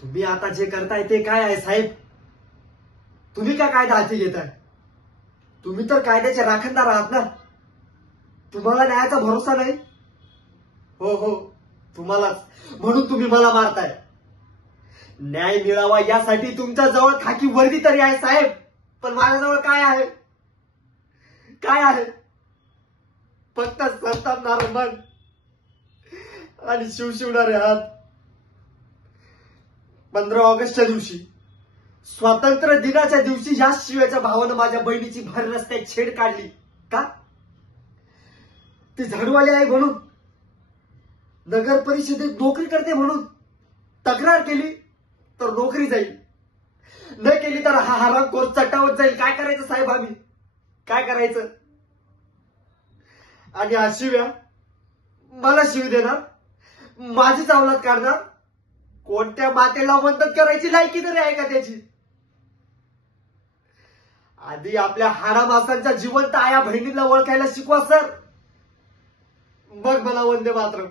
तुम्ही आता जे करताय ते काय आहे साहेब? तुम्ही का कायदा हाती घेताय? तुम्ही तर कायद्याचे राखणदार आहात ना. तुम्हाला न्यायाचा भरोसा नाही? हो हो, तुम्हालाच. म्हणून तुम्ही मला मारताय. न्याय मिळावा यासाठी तुमच्या जवळ खाकी वर्दी तरी आहे साहेब, पण माझ्याजवळ काय आहे? काय आहे? फक्त संतापणारं मन आणि शिवशिवणारे हात. 15 ऑगस्टच्या दिवशी, स्वातंत्र्य दिनाच्या दिवशी या शिव्याच्या भावानं माझ्या बहिणीची भर रस्त्यात छेड काढली का? ती झाडूवाली आहे म्हणून, नगर परिषदेत नोकरी करते म्हणून. तक्रार केली तर नोकरी जाईल, न केली तर हा हरामखोर चटावत जाईल. काय करायचं साहेब आम्ही? काय करायचं? आणि हा शिव्या मला शिव देणार, माझीच अवलाद काढणार. कोणत्या मातेला मदत करायची लायकी तरी आहे का त्याची? आधी आपल्या हाडामासांच्या जिवंत आया बहिणीला ओळखायला शिकवा सर, मग मला वंदे मातरम.